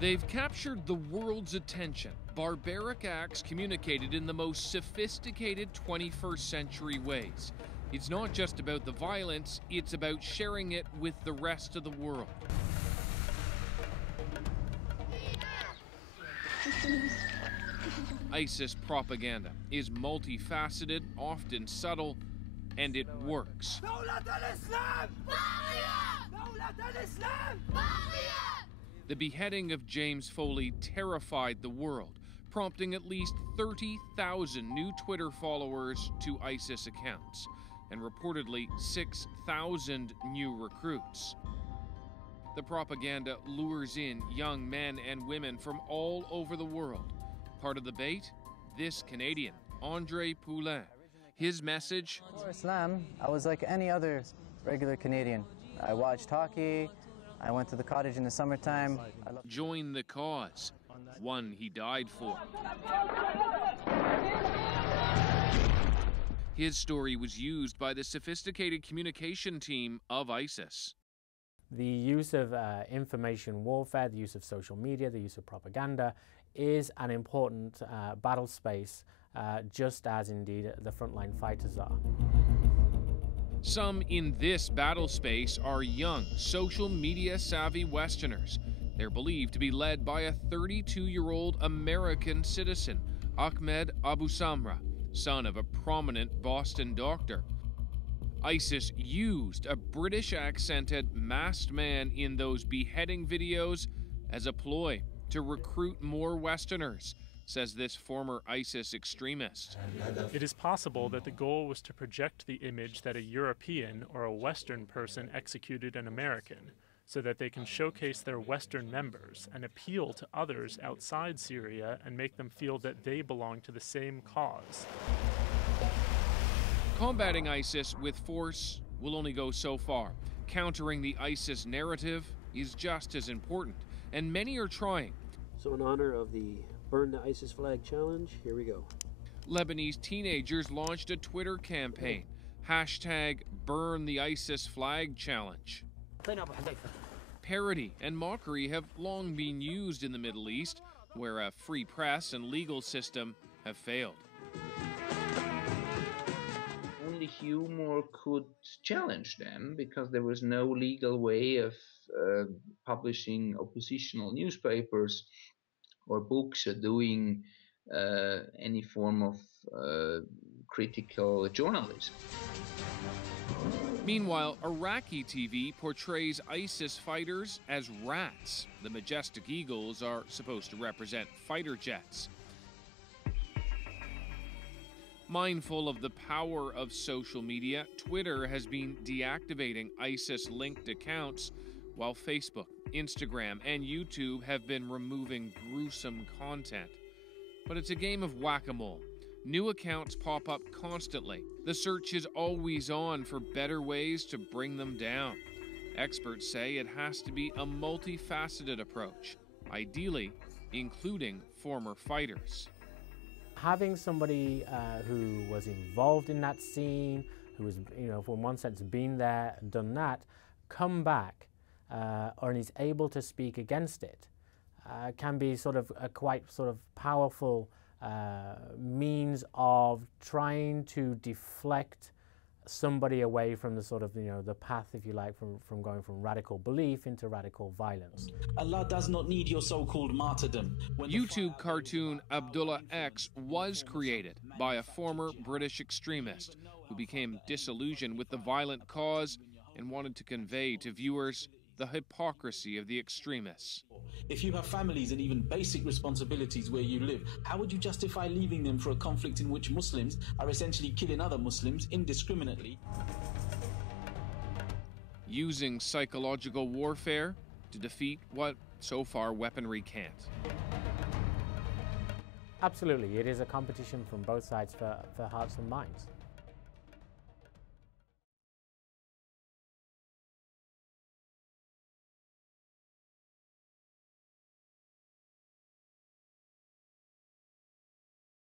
They've captured the world's attention. Barbaric acts communicated in the most sophisticated 21st century ways. It's not just about the violence, it's about sharing it with the rest of the world. ISIS propaganda is multifaceted, often subtle, and it works. The beheading of James Foley terrified the world, prompting at least 30,000 new Twitter followers to ISIS accounts, and reportedly 6,000 new recruits. The propaganda lures in young men and women from all over the world. Part of the bait? This Canadian, Andre Poulin. His message? For Islam, I was like any other regular Canadian. I watched hockey, I went to the cottage in the summertime. Join the cause, one he died for. His story was used by the sophisticated communication team of ISIS. The use of information warfare, the use of social media, the use of propaganda is an important battle space, just as indeed the frontline fighters are. Some in this battle space are young, social media savvy Westerners. They're believed to be led by a 32-year-old American citizen, Ahmed Abu Samra, son of a prominent Boston doctor. ISIS used a British-accented masked man in those beheading videos as a ploy to recruit more Westerners, says this former ISIS extremist. It is possible that the goal was to project the image that a European or a Western person executed an American, so that they can showcase their Western members and appeal to others outside Syria and make them feel that they belong to the same cause. Combating ISIS with force will only go so far. Countering the ISIS narrative is just as important, and many are trying. So in honor of the Burn the ISIS Flag Challenge, here we go. Lebanese teenagers launched a Twitter campaign, #Burn the ISIS Flag Challenge. Parody and mockery have long been used in the Middle East, where a free press and legal system have failed. Only humor could challenge them because there was no legal way of publishing oppositional newspapers or books or doing any form of critical journalism. Meanwhile, Iraqi TV portrays ISIS fighters as rats. The majestic eagles are supposed to represent fighter jets. Mindful of the power of social media, Twitter has been deactivating ISIS-linked accounts, while Facebook, Instagram, and YouTube have been removing gruesome content. But it's a game of whack-a-mole. New accounts pop up constantly. The search is always on for better ways to bring them down. Experts say it has to be a multifaceted approach, ideally including former fighters. Having somebody who was involved in that scene, who was, in one sense, been there, done that, come back and is able to speak against it, can be sort of a quite sort of powerful means of trying to deflect somebody away from the sort of, the path, if you like, from going from radical belief into radical violence. Allah does not need your so-called martyrdom. YouTube cartoon Abdullah X was created by a former British extremist who became disillusioned with the violent cause and wanted to convey to viewers the hypocrisy of the extremists. If you have families and even basic responsibilities where you live, how would you justify leaving them for a conflict in which Muslims are essentially killing other Muslims indiscriminately? Using psychological warfare to defeat what, so far, weaponry can't. Absolutely, it is a competition from both sides for hearts and minds.